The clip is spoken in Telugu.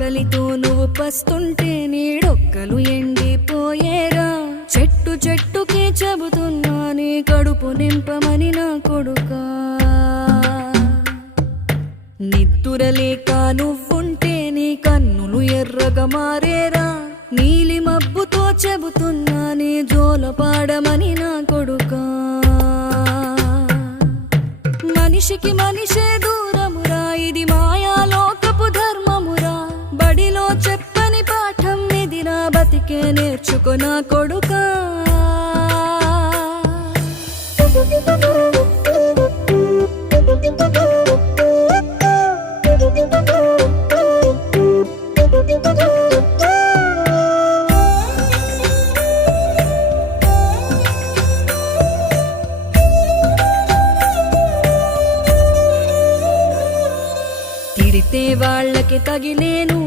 ఆకలితో నువ్వు పస్తుంటే నీడొక్కలు ఎండిపోయేరా. చెట్టు చెట్టుకే చెబుతున్నా నీ కడుపు నింపమని నా కొడుకా. నిద్దురలేక నువ్వుంటే నీ కన్నులు ఎర్రగా మారేరా. నీలి మబ్బుతో చెబుతున్నా నీ జోలపాడమని నా కొడుకా. మనిషికి మనిషే దూరమురా, ఇది మాయాలోకపు ధర్మమురా. బడిలో చెప్పని పాఠం ఇదిరా, బతికే నేర్చుకో నా కొడుకా. తిడితే వాళ్ళకి తగిలేను